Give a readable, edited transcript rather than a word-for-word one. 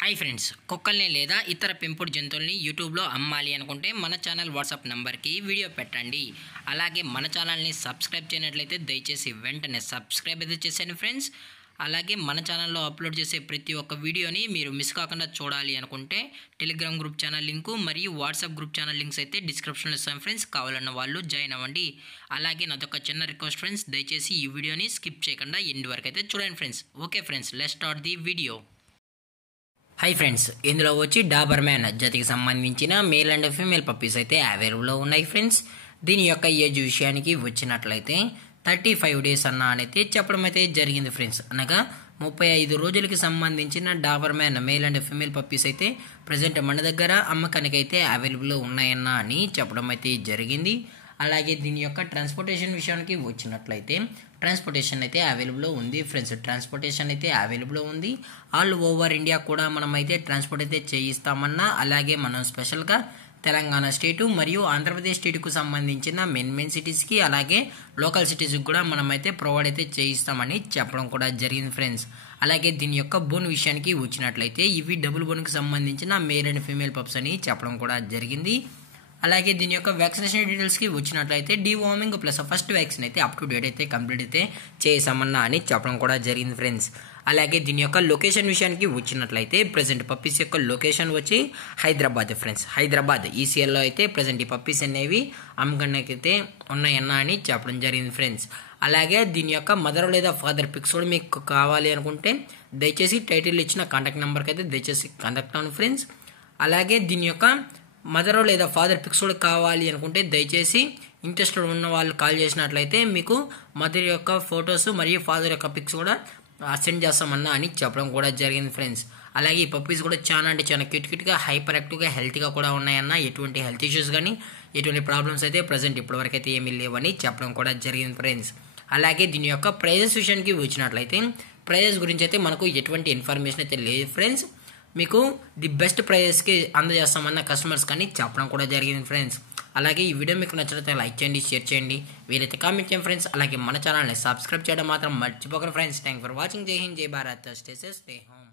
Hi friends, కుక్కల్ని లేదా ఇతర పెంపుడు జంతువుల్ని యూట్యూబ్లో అమ్మాలి అనుకుంటే మన ఛానల్ వాట్సాప్ నెంబర్కి వీడియో పెట్టండి. అలాగే మన ఛానల్ని సబ్స్క్రైబ్ చేయనట్లయితే దయచేసి వెంటనే సబ్స్క్రైబ్ అయితే చేసేయండి ఫ్రెండ్స్. అలాగే మన ఛానల్లో అప్లోడ్ చేసే ప్రతి ఒక్క వీడియోని మీరు మిస్ కాకుండా చూడాలి అనుకుంటే టెలిగ్రామ్ గ్రూప్ ఛానల్ లింకు మరియు వాట్సాప్ గ్రూప్ ఛానల్ లింక్స్ అయితే డిస్క్రిప్షన్లో ఇస్తాం ఫ్రెండ్స్. కావాలన్న వాళ్ళు జాయిన్ అవ్వండి. అలాగే నాదొక చిన్న రిక్వెస్ట్ ఫ్రెండ్స్, దయచేసి ఈ వీడియోని స్కిప్ చేయకుండా ఎండ్ వరకు అయితే చూడండి friends. Okay friends, let's start the video. Hi friends, ఇందులో వచ్చి డాబర్ మ్యాన్ జాతికి సంబంధించిన మేల్ అండ్ ఫీమేల్ పప్పీస్ అయితే అవైలబుల్లో ఉన్నాయి ఫ్రెండ్స్. దీని యొక్క ఏజ్ విషయానికి వచ్చినట్లయితే 35 days అనేది చెప్పడం అయితే జరిగింది ఫ్రెండ్స్. అనగా 35 రోజులకి సంబంధించిన Dabur man male and female puppies అయితే ప్రజెంట్ మన దగ్గర అమ్మకానికి అయితే అవైలబుల్లో ఉన్నాయన్న అని చెప్పడం అయితే జరిగింది. అలాగే దీని యొక్క ట్రాన్స్పోర్టేషన్ విషయానికి వచ్చినట్లయితే ట్రాన్స్పోర్టేషన్ అయితే అవైలబుల్లో ఉంది ఫ్రెండ్స్. ట్రాన్స్పోర్టేషన్ అయితే అవైలబుల్లో ఉంది. ఆల్ ఓవర్ ఇండియా కూడా మనం అయితే ట్రాన్స్పోర్ట్ అయితే చేయిస్తామన్నా, అలాగే మనం స్పెషల్గా తెలంగాణ స్టేటు మరియు ఆంధ్రప్రదేశ్ స్టేట్కు సంబంధించిన మెయిన్ సిటీస్కి అలాగే లోకల్ సిటీస్కి కూడా మనం అయితే ప్రొవైడ్ అయితే చేయిస్తామని చెప్పడం కూడా జరిగింది ఫ్రెండ్స్. అలాగే దీని యొక్క బోన్ విషయానికి వచ్చినట్లయితే ఇవి డబుల్ బోన్కి సంబంధించిన మేల్ అండ్ ఫీమేల్ పప్స్ అని చెప్పడం కూడా జరిగింది. అలాగే దీని యొక్క వ్యాక్సినేషన్ డీటెయిల్స్కి వచ్చినట్లయితే డివార్మింగ్ ప్లస్ ఫస్ట్ వ్యాక్సిన్ అయితే అప్ టు డేట్ అయితే కంప్లీట్ అయితే చేసామన్నా అని చెప్పడం కూడా జరిగింది ఫ్రెండ్స్. అలాగే దీని యొక్క లొకేషన్ విషయానికి వచ్చినట్లయితే ప్రజెంట్ పప్పీస్ యొక్క లొకేషన్ వచ్చి హైదరాబాద్ ఫ్రెండ్స్. హైదరాబాద్ ఈసీఎల్లో అయితే ప్రజెంట్ ఈ పప్పీస్ అనేవి అమ్మకానికి అయితే ఉన్నాయన్నా అని చెప్పడం జరిగింది ఫ్రెండ్స్. అలాగే దీని యొక్క మదర్ లేదా ఫాదర్ పిక్స్ కూడా మీకు కావాలి అనుకుంటే దయచేసి టైటిల్ ఇచ్చిన కాంటాక్ట్ నెంబర్కి అయితే దయచేసి కాంటాక్ట్ అవ్వండి ఫ్రెండ్స్. అలాగే దీని యొక్క మదర్ లేదా ఫాదర్ పిక్స్ కూడా కావాలి అనుకుంటే దయచేసి ఇంట్రెస్టెడ్ ఉన్న వాళ్ళు కాల్ చేసినట్లయితే మీకు మదర్ యొక్క ఫొటోస్ మరియు ఫాదర్ యొక్క పిక్స్ కూడా సెండ్ చేస్తామన్నా అని చెప్పడం కూడా జరిగింది ఫ్రెండ్స్. అలాగే ఈ పప్పీస్ కూడా చాలా అంటే చాలా క్యూట్గా హైపర్ యాక్టివ్గా హెల్తీగా కూడా ఉన్నాయన్న, ఎటువంటి హెల్త్ ఇష్యూస్ కానీ ఎటువంటి ప్రాబ్లమ్స్ అయితే ప్రజెంట్ ఇప్పటివరకు అయితే ఏమీ లేవని చెప్పడం కూడా జరిగింది ఫ్రెండ్స్. అలాగే దీని యొక్క ప్రైజెస్ విషయానికి వచ్చినట్లయితే ప్రైజెస్ గురించి అయితే మనకు ఎటువంటి ఇన్ఫర్మేషన్ అయితే లేదు ఫ్రెండ్స్. మీకు ది బెస్ట్ ప్రైజెస్కి అందజేస్తామన్న కస్టమర్స్ కానీ చెప్పడం కూడా జరిగింది ఫ్రెండ్స్. అలాగే ఈ వీడియో మీకు నచ్చినట్లయితే లైక్ చేయండి, షేర్ చేయండి, వీలైతే కామెంట్ చేయండి ఫ్రెండ్స్. అలాగే మన ఛానల్ని సబ్స్క్రైబ్ చేయడం మాత్రం మర్చిపోకండి ఫ్రెండ్స్. Thank for watching. జై హింద్, జై Bharat, stay safe, stay home.